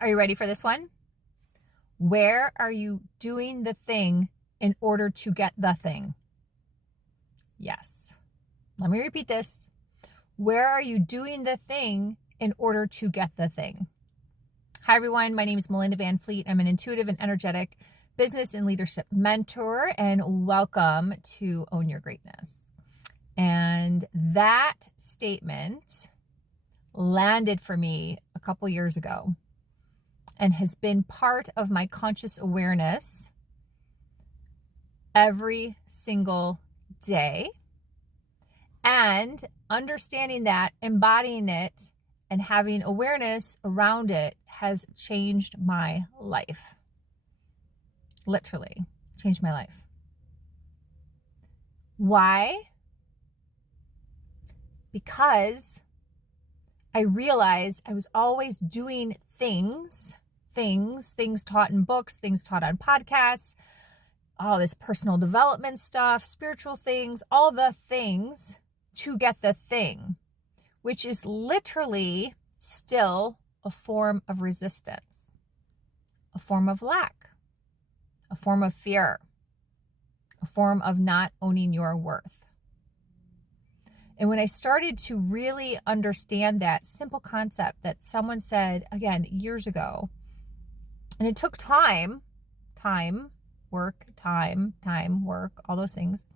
Are you ready for this one? Where are you doing the thing in order to get the thing? Yes. Let me repeat this. Where are you doing the thing in order to get the thing? Hi, everyone. My name is Melinda Van Fleet. I'm an intuitive and energetic business and leadership mentor, and welcome to Own Your Greatness. And that statement landed for me a couple years ago and has been part of my conscious awareness every single day. And understanding that, embodying it, and having awareness around it has changed my life. Literally changed my life. Why? Because I realized I was always doing things taught in books, things taught on podcasts, all this personal development stuff, spiritual things, all the things to get the thing, which is literally still a form of resistance, a form of lack, a form of fear, a form of not owning your worth. And when I started to really understand that simple concept that someone said, again, years ago, and it took time, work, all those things,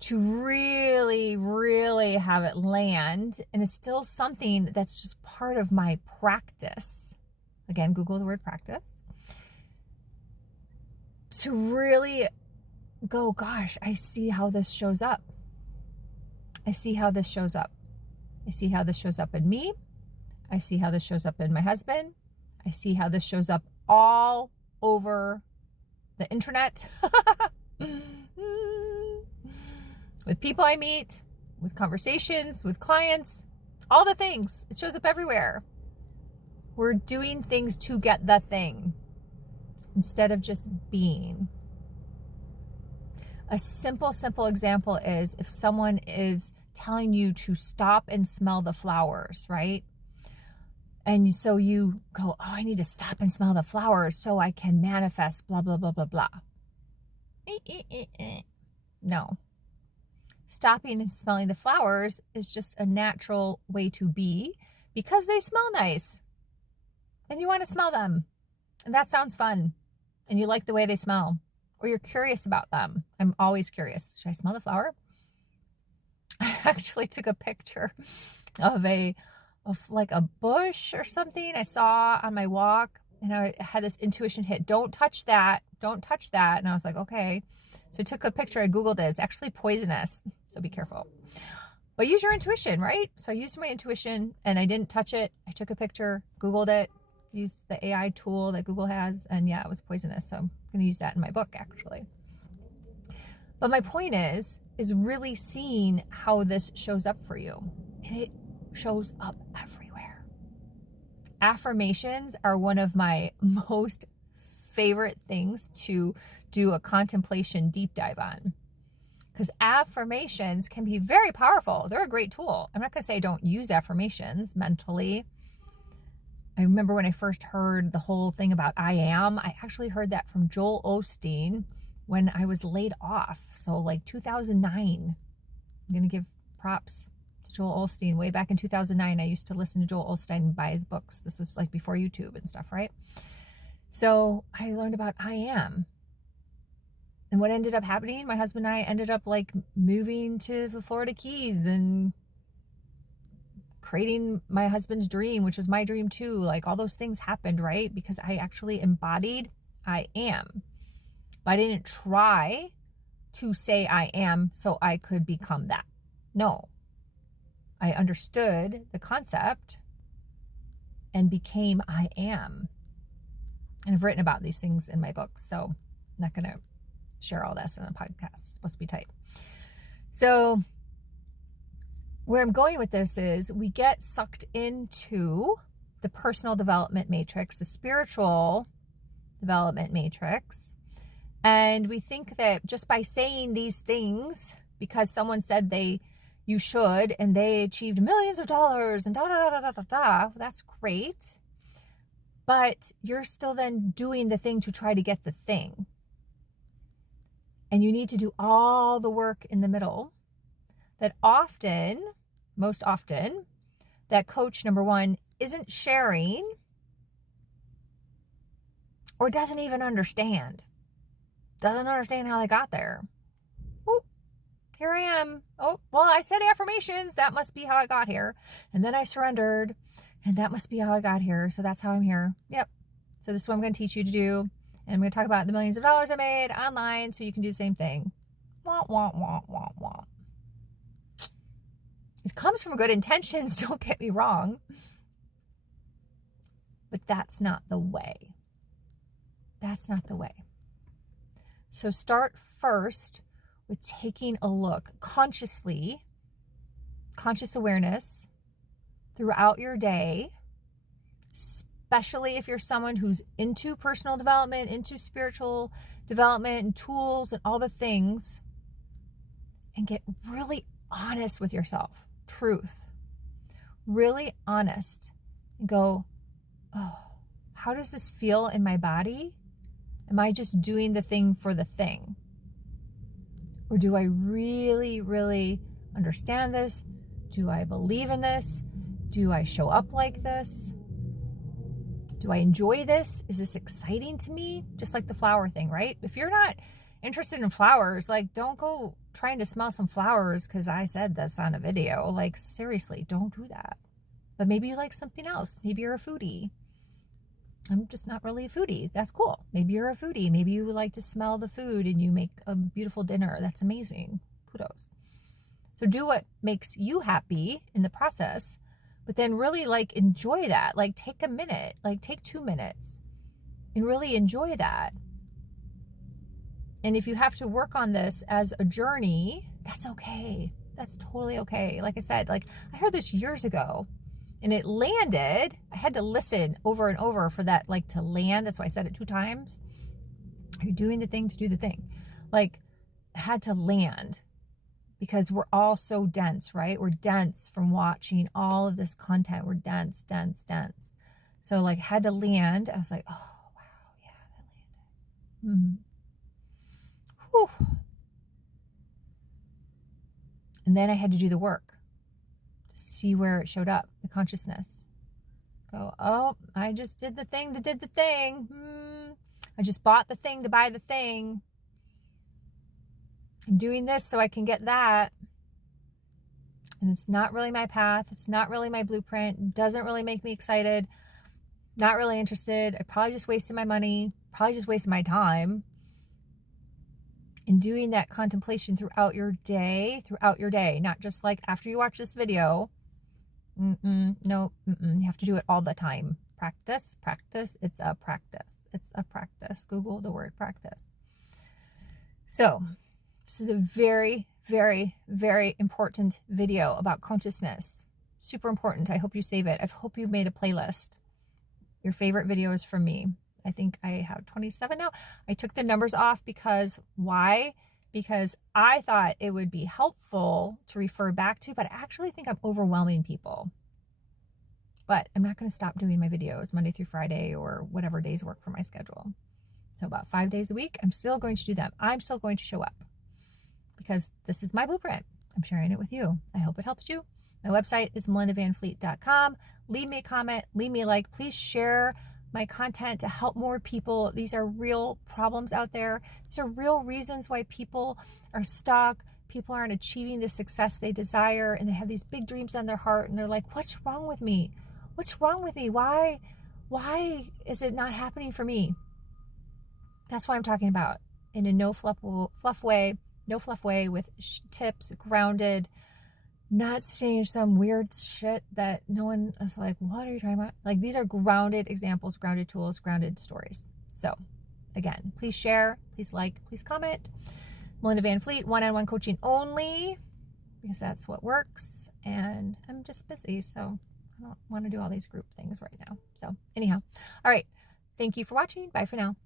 to really, really have it land. And it's still something that's just part of my practice. Again, Google the word practice. To really go, gosh, I see how this shows up. I see how this shows up. I see how this shows up in me. I see how this shows up in my husband. I see how this shows up all over the internet. With people I meet, with conversations, with clients, all the things. It shows up everywhere. We're doing things to get the thing instead of just being. A simple example is if someone is telling you to stop and smell the flowers, right? And so you go, oh, I need to stop and smell the flowers so I can manifest blah, blah, blah, blah, blah. No. Stopping and smelling the flowers is just a natural way to be because they smell nice. And you want to smell them. And that sounds fun. And you like the way they smell. Or you're curious about them. I'm always curious. Should I smell the flower? I actually took a picture of like a bush or something I saw on my walk. And I had this intuition hit. Don't touch that. Don't touch that. And I was like, okay. So I took a picture. I Googled it. It's actually poisonous. So be careful. But use your intuition, right? So I used my intuition and I didn't touch it. I took a picture, Googled it, used the AI tool that Google has. And yeah, it was poisonous. So I'm going to use that in my book, actually. But my point is really seeing how this shows up for you. And it shows up everywhere. Affirmations are one of my most favorite things to do a contemplation deep dive on. Because affirmations can be very powerful. They're a great tool. I'm not going to say don't use affirmations mentally. I remember when I first heard the whole thing about I am, I actually heard that from Joel Osteen when I was laid off. So like 2009, I'm going to give props to Joel Osteen. Way back in 2009, I used to listen to Joel Osteen and buy his books. This was like before YouTube and stuff, right? So I learned about I am. And what ended up happening, my husband and I ended up like moving to the Florida Keys and creating my husband's dream, which was my dream too. Like all those things happened, right? Because I actually embodied I am. But I didn't try to say I am so I could become that. No. I understood the concept and became I am. And I've written about these things in my books, so I'm not going to share all this in a podcast. It's supposed to be tight. So where I'm going with this is we get sucked into the personal development matrix, the spiritual development matrix, and we think that just by saying these things, because someone said you should, and they achieved millions of dollars and da da da da da da da, that's great. but you're still then doing the thing to try to get the thing. And you need to do all the work in the middle that often, most often, that coach number one isn't sharing or doesn't even understand. Doesn't understand how they got there. Oh, here I am. Oh, well, I said affirmations. That must be how I got here. And then I surrendered. And that must be how I got here. So that's how I'm here. Yep. So this is what I'm going to teach you to do. And I'm going to talk about the millions of dollars I made online so you can do the same thing. Wah, wah, wah, wah, wah. It comes from good intentions, don't get me wrong. But that's not the way. That's not the way. So start first with taking a look consciously, conscious awareness throughout your day, especially if you're someone who's into personal development, into spiritual development and tools and all the things, and get really honest with yourself. Truth. Really honest. And go, oh, how does this feel in my body? Am I just doing the thing for the thing? Or do I really, really understand this? Do I believe in this? Do I show up like this? Do I enjoy this? Is this exciting to me? Just like the flower thing, right? If you're not interested in flowers, like, don't go trying to smell some flowers because I said this on a video. Like, seriously, don't do that. But maybe you like something else. Maybe you're a foodie. I'm just not really a foodie. That's cool. Maybe you're a foodie. Maybe you like to smell the food and you make a beautiful dinner. That's amazing. Kudos. So do what makes you happy in the process, but then really like enjoy that. Like take a minute, like take 2 minutes and really enjoy that. And if you have to work on this as a journey, that's okay. That's totally okay. Like I said, like I heard this years ago and it landed. I had to listen over and over for that, like to land. That's why I said it 2 times. Are you doing the thing to do the thing? Like I had to land because we're all so dense, right? We're dense from watching all of this content. We're dense. So like had to land. I was like, oh, wow. Yeah, that landed. Whew. And then I had to do the work to see where it showed up, the consciousness. Go, oh, I just did the thing to did the thing. I just bought the thing to buy the thing. I'm doing this so I can get that. And it's not really my path. It's not really my blueprint. It doesn't really make me excited. Not really interested. I probably just wasted my money. Probably just wasted my time. And doing that contemplation throughout your day, not just like after you watch this video. You have to do it all the time. Practice. It's a practice. Google the word practice. So this is a very, very, very important video about consciousness. Super important. I hope you save it. I hope you made a playlist. Your favorite videos from me. I think I have 27 now. I took the numbers off because why? Because I thought it would be helpful to refer back to, but I actually think I'm overwhelming people. But I'm not going to stop doing my videos Monday through Friday or whatever days work for my schedule. So about 5 days a week, I'm still going to do them. I'm still going to show up because this is my blueprint. I'm sharing it with you. I hope it helps you. My website is melindavanfleet.com. Leave me a comment, leave me a like. Please share my content to help more people. These are real problems out there. These are real reasons why people are stuck. People aren't achieving the success they desire, and they have these big dreams on their heart, and they're like, what's wrong with me? What's wrong with me? Why is it not happening for me? That's what I'm talking about in a no fluff way with tips, grounded, not saying some weird shit that no one is like, what are you talking about? Like, these are grounded examples, grounded tools, grounded stories. So again, please share, please like, please comment. Melinda Van Fleet, one-on-one coaching only, because that's what works. And I'm just busy, so I don't want to do all these group things right now. So anyhow, all right. Thank you for watching. Bye for now.